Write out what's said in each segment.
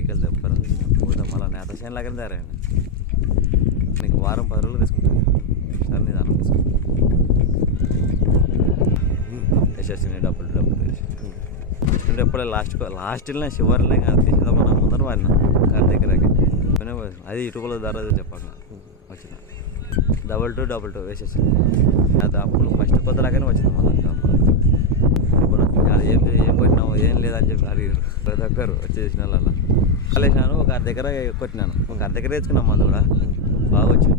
ఈకలు చెప్పారు పోతాం మళ్ళీ నేత చేను లాగానే తయారైంది. నీకు వారం 10 రోజులు తీసుకుంటాను సార్ నిదానం వేసేసి డబ్బులు వేసి ఎప్పుడే లాస్ట్లో చివరిలో తీసేద్దాం మనం ముందర వాడినా కార్ దగ్గరకి అది ఇటుకల ధర చెప్పండి వచ్చిన 2222 వేసేసి అది అప్పుడు ఫస్ట్ కొత్తలాగానే వచ్చింది మళ్ళీ ఏం కొట్టినావు ఏం లేదని చెప్పి అడిగారు ప్రతి ఒక్కరు వచ్చేసిన వాళ్ళ వేసినాను. ఒక అర్ధ దగ్గర కొట్టినాను, ఒక అర్ధ దగ్గర వేసుకున్నాం మందు కూడా బాగా వచ్చింది.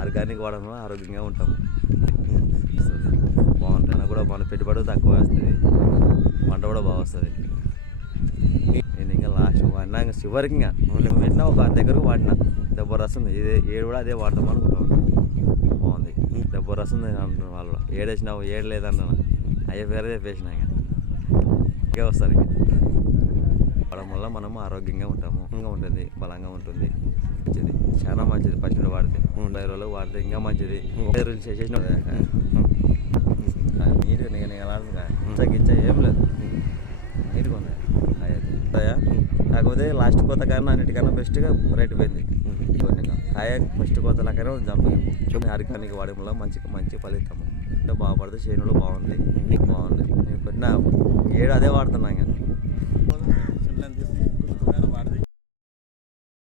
ఆర్గానిక్ వాడడంలో ఆరోగ్యంగా ఉంటాము, బాగుంటుంది కూడా. మన పెట్టుబడి తక్కువ వస్తుంది, పంట కూడా బాగా వస్తుంది. నేను ఇంకా లాస్ట్ వాడినా ఇంకా చివరికి ఇంకా పెట్టినా ఒక దగ్గరకు వాడినా దెబ్బ రస్తుంది. ఏడు కూడా అదే వాడదాం అనుకుంటాం. బాగుంది దెబ్బ రస్తుంది అంటున్నారు వాళ్ళు. ఏడేసినావు ఏడు లేదన్నా అయ్యే పేరే చెప్పేసినా ఇంకే వస్తారు. ఇంకా వాడడం వల్ల మనం ఆరోగ్యంగా ఉంటాము, ఇంకా ఉంటుంది, బలంగా ఉంటుంది. మంచిది, చాలా మంచిది. ఫస్ట్ వాడితే 30 రోజులు వాడితే ఇంకా మంచిది. 30 రోజులు చేసేసిన నీట్గా నేను ఎలా గిచ్చా ఏం లేదు, నీట్గా ఉంది కాకపోతే లాస్ట్ కోత కన్నా అన్నిటికన్నా బెస్ట్గా రేటు పోయింది. కాయ ఫస్ట్ కోతలకైనా జంపింగ్ ఆర్గానిక్ వాడడం వల్ల మంచి ఫలితము అంటే బాగుపడితే చేనులో బాగుంది. నేను కొట్టిన 7 అదే వాడుతున్నా ఇంకా